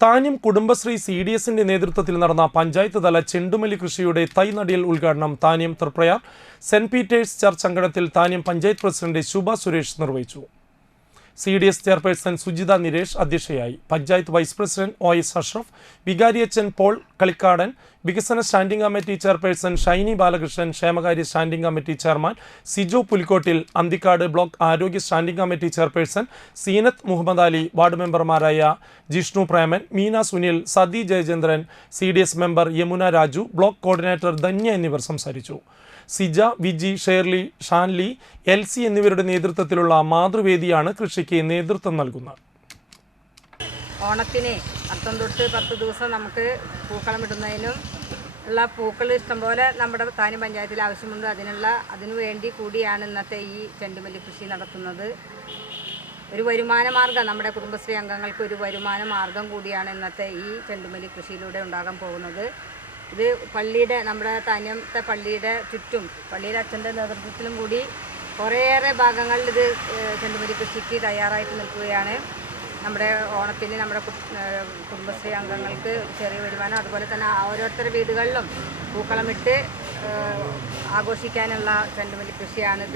Thanyam Kudumbashree C D എസിന്റെ നേതൃത്വത്തിൽ നടന്ന പഞ്ചായത്ത് തല ചെണ്ടുമല്ലി കൃഷിയുടെ തൈ നടിയൽ ഉദ്ഘാടനം Thanyam Triprayar saint Peter's church അങ്കണത്തിൽ താന്യം പഞ്ചായത്ത് പ്രസിഡന്റ് ശുഭ സുരേഷ് നിർവഹിച്ചു. C D S chairperson Sujitha Niresh അധ്യക്ഷയായി. Panchayat vice president O S Ashraf വികാരിയച്ചൻ Paul Kalikkadan വികസന standing committee chairperson Shiny Balakrishnan ക്ഷേമകാര്യ standing committee chairman Siju Pulikkottil Anthikad block ആരോഗ്യ standing committee chairperson Seenath Muhammad Ali ward മെമ്പർമാരായ Jishnu Preman Meena Sunil Sathi Jayachandran C D S member Yamuna Raju block coordinator Dhanya എന്നിവർ സംസാരിച്ചു. Sija Viji Shirley Shanly L C എന്നിവരുടെ നേതൃത്വത്തിലുള്ള മാതൃവേദിയാണ് കൃഷിക്ക് നേതൃത്വം നൽകുന്നത്. ഓണത്തിന് അത്തം തൊട്ട് പത്ത് ദിവസം നമുക്ക് പൂക്കളം ഇടുന്നതിനും ഉള്ള പൂക്കൾ ഇഷ്ടംപോലെ നമ്മുടെ താനും പഞ്ചായത്തിൽ ആവശ്യമുണ്ട്. അതിനുള്ള അതിനു വേണ്ടി കൂടിയാണ് ഇന്നത്തെ ഈ ചെണ്ടുമല്ലി കൃഷി നടത്തുന്നത്. ഒരു വരുമാന മാർഗം നമ്മുടെ കുടുംബശ്രീ അംഗങ്ങൾക്ക് ഒരു വരുമാന മാർഗം കൂടിയാണ് ഇന്നത്തെ ഈ ചെണ്ടുമല്ലി കൃഷിയിലൂടെ ഉണ്ടാകാൻ പോകുന്നത്. ഇത് പള്ളിയുടെ നമ്മുടെ താനിയത്തെ പള്ളിയുടെ ചുറ്റും പള്ളിയിലെ അച്ഛന്റെ നേതൃത്വത്തിലും കൂടി കുറേയേറെ ഭാഗങ്ങളിൽ ഇത് ചെണ്ടുമല്ലി കൃഷിക്ക് തയ്യാറായിട്ട് നിൽക്കുകയാണ്. നമ്മുടെ ഓണത്തിന് നമ്മുടെ കുടുംബശ്രീ അംഗങ്ങൾക്ക് ചെറിയ വരുമാനം അതുപോലെ തന്നെ ഓരോരുത്തരുടെ വീടുകളിലും പൂക്കളമിട്ട് ആഘോഷിക്കാനുള്ള ചെണ്ടുമല്ലി കൃഷിയാണിത്.